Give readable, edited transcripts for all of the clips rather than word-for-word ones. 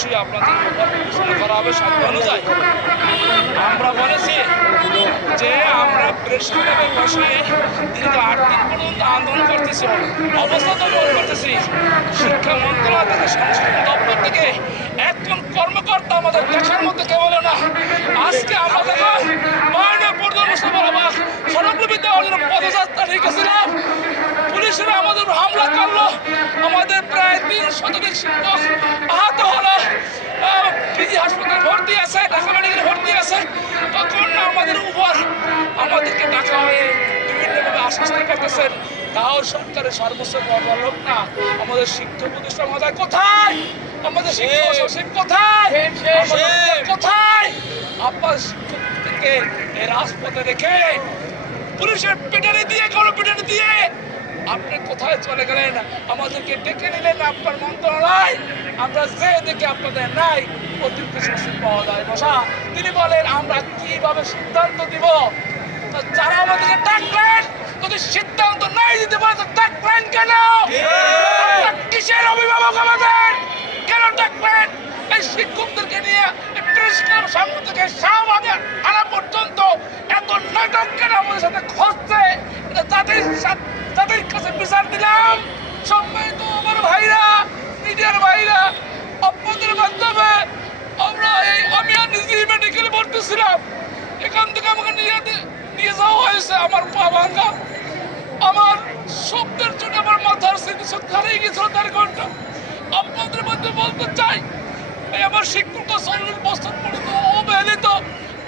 অবশ্যই আপনাদের বিবেচনা করা হবে সাধ্য অনুযায়ী। আমরা বলেছি যে আমরা প্রেস ক্লাবে বসে দীর্ঘ 8 দিন পর্যন্ত আন্দোলন করতেছি, অবস্থা দমন করতেছি। শিক্ষা মন্ত্রণালয় থেকে, সংস্কৃতি দপ্তর থেকে একজন কর্মকর্তা আমাদের দেখার মধ্যে কেবল না। আজকে আমরা যখন মাননীয় প্রধানমন্ত্রী বরাবর সড়কগুলি দেওয়ার জন্য পদযাত্রা রেখেছিলাম, পুলিশেরা আমাদের হামলা করলো। আমাদের প্রায় 3 শতাধিক শিক্ষক আহত হলো, পিজি হাসপাতালে ভর্তি আছে, ঢাকা মেডিকেলে ভর্তি আছে। তখন আমাদের উপর আমাদেরকে ডাকা হয়ে বিভিন্নভাবে আশ্বস্ত করতেছেন। তাও সরকারের সর্বোচ্চ পর্যায়ের লোক না, আমাদের শিক্ষা প্রতিষ্ঠান মহোদয় কোথায়? আমাদের শিক্ষক সচিব কোথায়? কোথায়? আপনার শিক্ষকদেরকে এই রাজপথে রেখে পুলিশের পিটানি দিয়ে, গণপিটানি দিয়ে আপনি কোথায় চলে গেলেন? আমাদেরকে ডেকে নিলেন আপনার মন্ত্রণালয়। আমরা যে দেখে আপনাদের নাই অতিরিক্ত সচিব মহোদয় বসা, তিনি বলেন আমরা কিভাবে সিদ্ধান্ত দিব। যারা আমাদেরকে ডাকলেন, যদি সিদ্ধান্ত নাই দিতে পারে তো ডাকলেন কেন? কিসের অভিভাবক আমাদের? কেন ডাকলেন? এই শিক্ষকদেরকে নিয়ে প্রেস ক্লাব সামনে থেকে শাহবাগে আনা পর্যন্ত এত নাটক কেন আমাদের সাথে ঘটছে? এটা তাদের কাছে বিচার দিলাম। সম্মানিত আমার ভাইরা, মিডিয়ার ভাইরা, আপনাদের মাধ্যমে আমরা আমি নিজে মেডিকেলে ভর্তি ছিলাম। এখান থেকে আমাকে নিয়ে যাওয়া হয়েছে। আমার পা ভাঙা, আমার শব্দের জন্য আমার মাথার চিকিৎসক হারিয়ে গেছিল 4 ঘন্টা। আপনাদের মধ্যে বলতে চাই, এই আমার শিক্ষকটা 40 বছর পর্যন্ত অবহেলিত।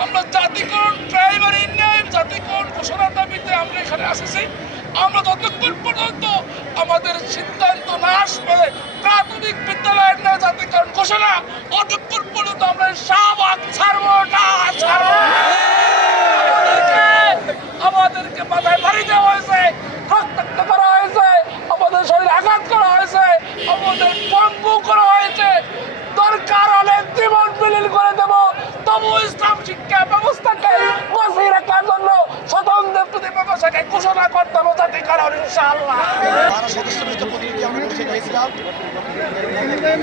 আমরা জাতিকরণ, প্রাইমারি উন্নয়ন, জাতিকরণ ঘোষণার দাবিতে আমরা এখানে আসেছি। আমরা যতক্ষণ পর্যন্ত আমাদের সিদ্ধান্ত না আসবে প্রাথমিক বিদ্যালয়ের না জাতিকরণ ঘোষণা, অতক্ষণ পর্যন্ত আমরা শাহবাগ ছাড়বো না, ছাড়বো। আমাদেরকে মাথায় বাড়ি দেওয়া হয়েছে, রক্তাক্ত করা হয়েছে, আমাদের শরীরে আঘাত করা হয়েছে, আমাদের পঙ্গু করা হয়েছে। দরকার হলে জীবন বিলীন করে দেব, তবু ইসলাম শিক্ষা ব্যবস্থাকে বাঁচিয়ে রাখার জন্য স্বতন্ত্র প্রতিষ্ঠাকে ঘোষণা করতে হবে জাতিকরণ, ইনশাআল্লাহ। সদস্য প্রতিনিধি আমরা বসে গিয়েছিলাম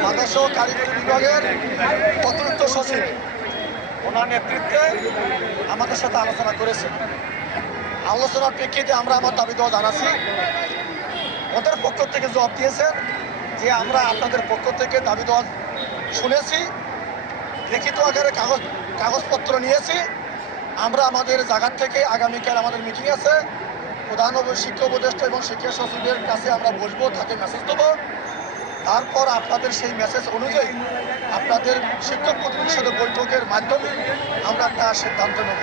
মাদ্রাসা ও কারিগরি বিভাগের অতিরিক্ত সচিব, ওনার নেতৃত্বে আমাদের সাথে আলোচনা করেছে। আলোচনার প্রেক্ষিতে আমরা আমার দাবি দেওয়া জানাচ্ছি। ওদের পক্ষ থেকে জবাব দিয়েছেন যে আমরা আপনাদের পক্ষ থেকে দাবি দেওয়া শুনেছি, লিখিত আকারে কাগজপত্র নিয়েছি। আমরা আমাদের জায়গার থেকে আগামীকাল আমাদের মিটিং আছে, প্রধান শিক্ষা উপদেষ্টা এবং শিক্ষা সচিবের কাছে আমরা বসবো, তাকে মেসেজ দেবো। তারপর আপনাদের সেই মেসেজ অনুযায়ী আপনাদের শিক্ষক প্রতিনিধির সাথে বৈঠকের মাধ্যমে আমরা একটা সিদ্ধান্ত নেব।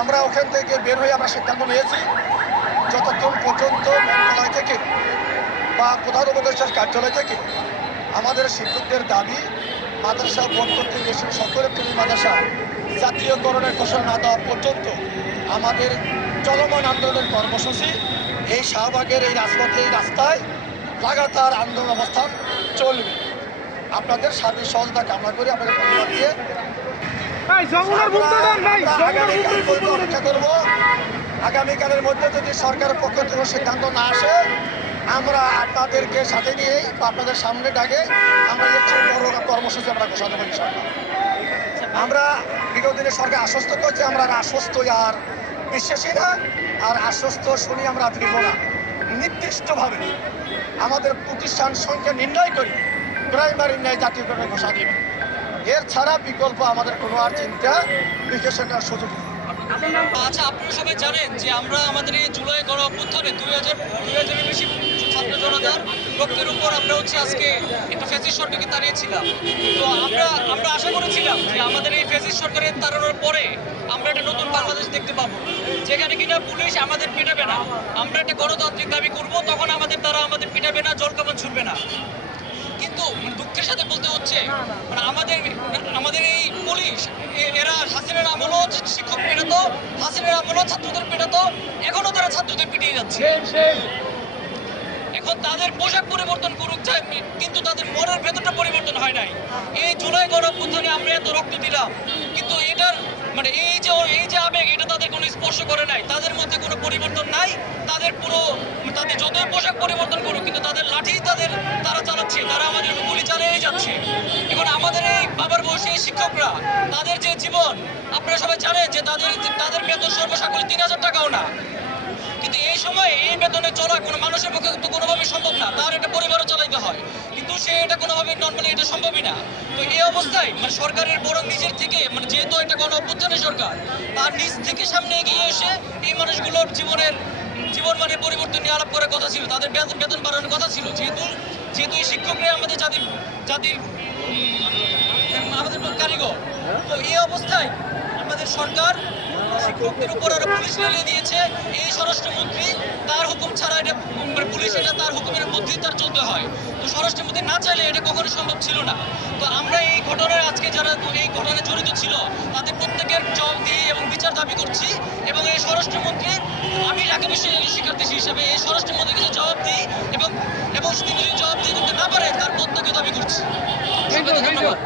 আমরা ওখান থেকে বের হয়ে আমরা সিদ্ধান্ত নিয়েছি, যতক্ষণ পর্যন্ত মন্ত্রণালয় থেকে বা প্রধান উপদেষ্টার কার্যালয় থেকে আমাদের শিক্ষকদের দাবি মাদ্রাসা বোর্ড করতে দেশের সকলের তৈরি মাদ্রাসা জাতীয়করণের ঘোষণা না দেওয়া পর্যন্ত আমাদের চলমান আন্দোলনের কর্মসূচি এই শাহবাগের এই রাজপথে, এই রাস্তায় লাগাতার আন্দোলন অবস্থান চলবে। আপনাদের সার্বিক সহযোগিতা কামনা করি, আপনাদের ধন্যবাদ দিয়ে অপেক্ষা করবো। আগামীকালের মধ্যে যদি সরকারের পক্ষ থেকে সিদ্ধান্ত না আসে, আমরা আপনাদেরকে সাথে নিয়েই বা আপনাদের সামনে ডাকে আমরা যে বড় কর্মসূচি আমরা ঘোষণা করি। আমরা বিগত দিনে সরকার আশ্বস্ত করছে, আমরা আশ্বস্ত আর বিশ্বাসী না, আর আশ্বস্ত শুনি আমরা ফিরব না। নির্দিষ্টভাবে আমাদের প্রতিষ্ঠান সংখ্যা নির্ণয় করি প্রাইমারি ন্যায় জাতীয়করণের ঘোষণা দেবে। এর ছাড়া বিকল্প আমাদের কোনো আর চিন্তা বিশ্লেষণের সুযোগ নেই। আচ্ছা, আপনারা সবাই জানেন যে আমরা আমাদের এই জুলাই গণ অভ্যুত্থানে 2000-এর বেশি ছাত্র জনতার রক্তের উপর আমরা আজকে একটা ফ্যাসিস্ট সরকারকে তাড়িয়েছিলাম। তো আমরা আশা করেছিলাম যে আমাদের এই ফ্যাসিস্ট সরকারের তাড়ানোর পরে আমরা একটা নতুন বাংলাদেশ দেখতে পাবো, যেখানে কিনা পুলিশ আমাদের পিটাবে না। আমরা একটা গণতান্ত্রিক দাবি করবো, তখন তারা আমাদের পিটাবে না, জল কামান ছুটবে না। কিন্তু দুঃখের সাথে বলতে হচ্ছে আমাদের এই পুলিশ, এরা হাসিনার আমলও শিক্ষক পেটাতো, হাসিনার আমলও ছাত্রদের পেটাতো, এখনো তারা ছাত্রদের পিটিয়ে যাচ্ছে। এখন তাদের পোশাক পরিবর্তন করুক, কিন্তু তাদের মনের ভেতরটা পরিবর্তন হয় নাই। এই জুলাই গণ অভ্যুত্থানে আমরা এত রক্ত দিলাম, কিন্তু এটার এই যে আবেগ, এটা তাদের কোনো স্পর্শ করে নাই। তাদের মধ্যে কোনো পরিবর্তন নাই। তাদের যতই পোশাক পরিবর্তন করুক, কিন্তু তাদের লাঠি তারা চালাচ্ছে, তারা আমাদের গুলি চালিয়ে যাচ্ছে। এখন আমাদের সেই শিক্ষকরা তাদের যে জীবন, আপনারা সবাই জানেন যে তাদের বেতন সর্বসাকুল্যে 3,000 টাকাও না। কিন্তু এই সময় এই বেতনে চলা কোনো মানুষের পক্ষে তো কোনোভাবেই সম্ভব না, তার একটা পরিবারও চালাইতে হয়, কিন্তু সে এটা কোনোভাবেই নর্মালি এটা সম্ভবই না। তো এই অবস্থায় সরকারের বরং নিজের থেকে যেহেতু এটা গণ অভ্যুত্থানের সরকার, তার নিজ থেকে সামনে এগিয়ে এসে এই মানুষগুলোর জীবন পরিবর্তন নিয়ে আলাপ করার কথা ছিল, তাদের বেতন বাড়ানোর কথা ছিল। যেহেতু এই শিক্ষকরাই আমাদের জাতির আমাদের কারিগর। তো এই অবস্থায় আমাদের সরকার শিক্ষকদের উপর আরো পুলিশ চালিয়ে দিয়েছে। এই স্বরাষ্ট্রমন্ত্রী তার হুকুম ছাড়া এটা পুলিশ এটা তার হুকুমের মধ্যেই তার চলতে হয়। তো স্বরাষ্ট্রমন্ত্রী না চাইলে এটা কখনো সম্ভব ছিল না। তো আমরা এই ঘটনায় আজকে যারা এই ঘটনায় জড়িত ছিল তাদের প্রত্যেকের জবাবদিহি এবং বিচার দাবি করছি। এবং এই স্বরাষ্ট্রমন্ত্রী, আমি ঢাকা বিশ্ববিদ্যালয়ের শিক্ষার্থী হিসেবে এই স্বরাষ্ট্রমন্ত্রীর কাছে জবাব দিই এবং তিনি যদি জবাব দিয়ে করতে না পারে তার প্রত্যেকে দাবি করছি। সবাইকে ধন্যবাদ।